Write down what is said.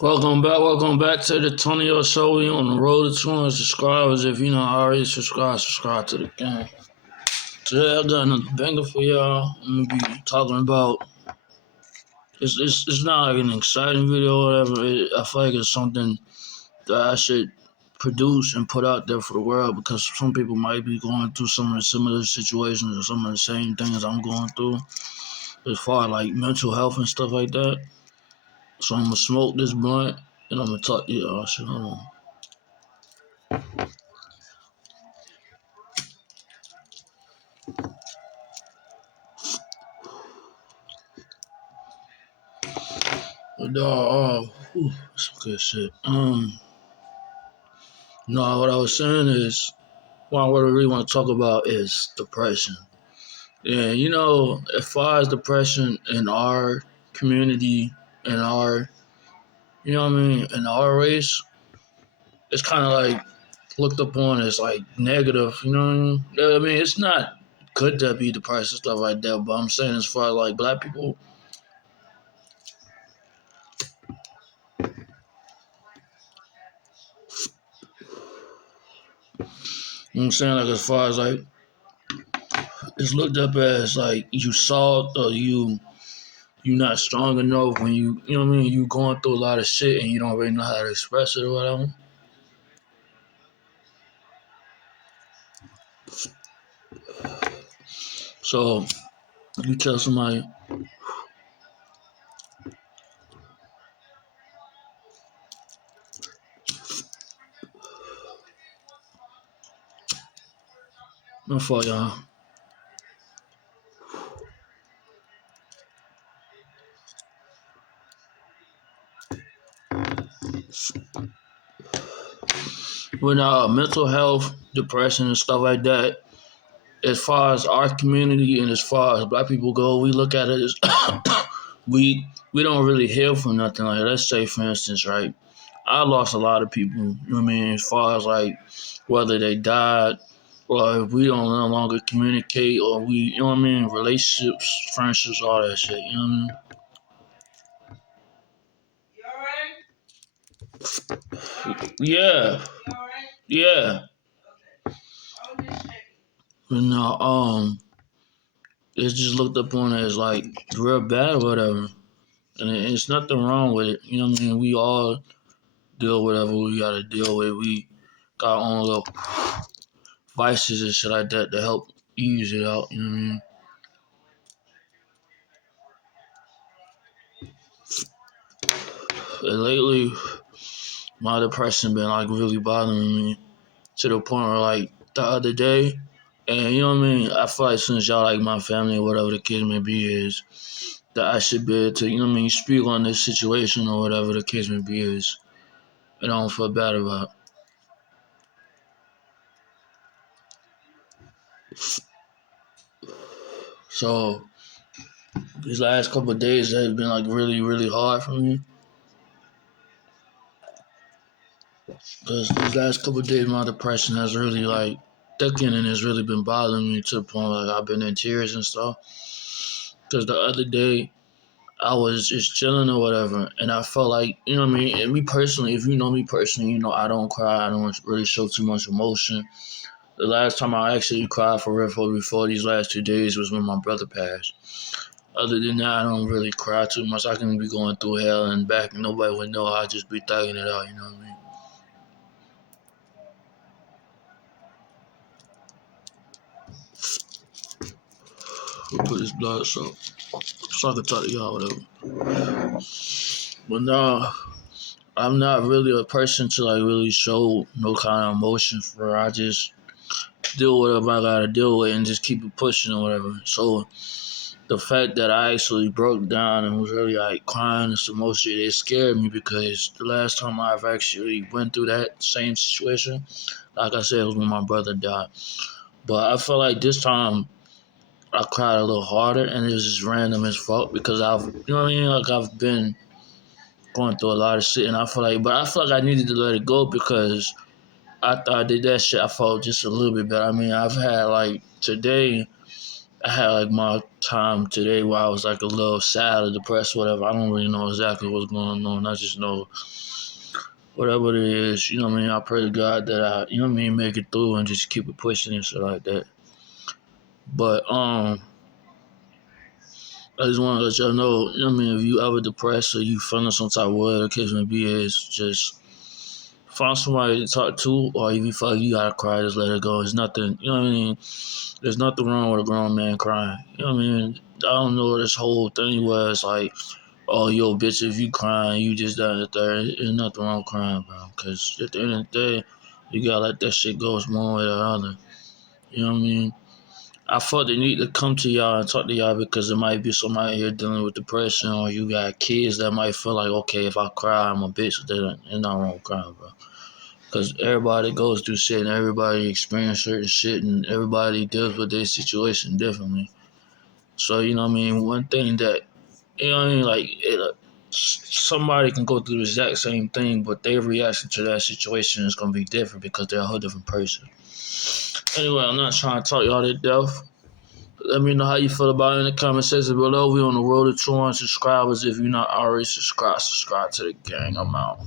Welcome back to the Tonyo Show. We on the road to 200 subscribers. If you're not already subscribe to the gang. Today I got another banger for y'all. I'm gonna be talking about. It's not like an exciting video or whatever. I feel like it's something that I should produce and put out there for the world because some people might be going through some of the similar situations or some of the same things I'm going through as far as like mental health and stuff like that. So I'm gonna smoke this blunt and I'm gonna talk to y'all. Shit, hold on. But that's good shit. No, what I was saying is, what I really want to talk about is depression. Yeah, as far as depression in our community, in our, in our race, it's kind of like looked upon as like negative. You know what I mean? I mean, it's not good to be depressed and stuff like that. But I'm saying as far as like black people, I'm saying like as far as like it's looked up as like you soft or you're not strong enough when you know what I mean, you going through a lot of shit and you don't really know how to express it or whatever. So you tell somebody, no fault y'all. When mental health, depression and stuff like that, as far as our community and as far as black people go, we look at it as we don't really heal from nothing. Like let's say for instance, right? I lost a lot of people, you know what I mean, as far as like whether they died or if we don't no longer communicate or we you know what I mean, relationships, friendships, all that shit, you know what I mean? Yeah, yeah. And it's just looked upon as like real bad or whatever. And it's nothing wrong with it. You know what I mean? We all deal with whatever we gotta deal with. We got our own little vices and shit like that to help ease it out, you know what I mean? And lately my depression been like really bothering me to the point where like the other day and you know what I mean, I feel like since y'all like my family or whatever the case may be is that I should be able to, you know what I mean, speak on this situation or whatever the case may be is. And I don't feel bad about it. So these last couple of days have been like really, really hard for me. Because these last couple of days my depression has really like thickened and has really been bothering me to the point where like I've been in tears and stuff. Because the other day I was just chilling or whatever, and I felt like, you know what I mean? And me personally, if you know me personally, you know I don't cry, I don't really show too much emotion. The last time I actually cried for real before these last 2 days was when my brother passed. Other than that, I don't really cry too much. I can be going through hell and back, and nobody would know. I just be thugging it out. You know what I mean? We'll put this blood so I can talk to y'all, whatever. But no, I'm not really a person to like really show no kind of emotion for. I just deal with whatever I gotta deal with and just keep it pushing or whatever. So the fact that I actually broke down and was really like crying and some more shit, it scared me because the last time I've actually went through that same situation, like I said, it was when my brother died. But I felt like this time I cried a little harder and it was just random as fuck because you know what I mean? Like I've been going through a lot of shit and I feel like I needed to let it go because after I did that shit, I felt just a little bit better. I mean, I've had like today, I had like my time today where I was like a little sad or depressed, whatever. I don't really know exactly what's going on. I just know whatever it is, you know what I mean? I pray to God that I, you know what I mean, make it through and just keep it pushing and shit like that. But I just want to let y'all know, you know what I mean, if you ever depressed or you feeling some type of way, the case may be is just find somebody to talk to, or if you feel like you gotta cry, just let it go. It's nothing, you know what I mean? There's nothing wrong with a grown man crying. You know what I mean? I don't know this whole thing where it's like, oh, yo, bitch, if you crying, you just done the third. There's nothing wrong with crying, bro. Because at the end of the day, you gotta let that shit go. It's one way or the other. You know what I mean? I felt the need to come to y'all and talk to y'all because there might be somebody here dealing with depression, or you got kids that might feel like, okay, if I cry, I'm a bitch. There's not wrong with crying, bro. Because everybody goes through shit and everybody experiences certain shit and everybody deals with their situation differently. So, you know what I mean? One thing that, you know what I mean? Like, somebody can go through the exact same thing, but their reaction to that situation is going to be different because they're a whole different person. Anyway, I'm not trying to talk y'all to death. Let me know how you feel about it in the comment section below. We on the road to 200 subscribers. If you're not already subscribed, subscribe to the gang. I'm out.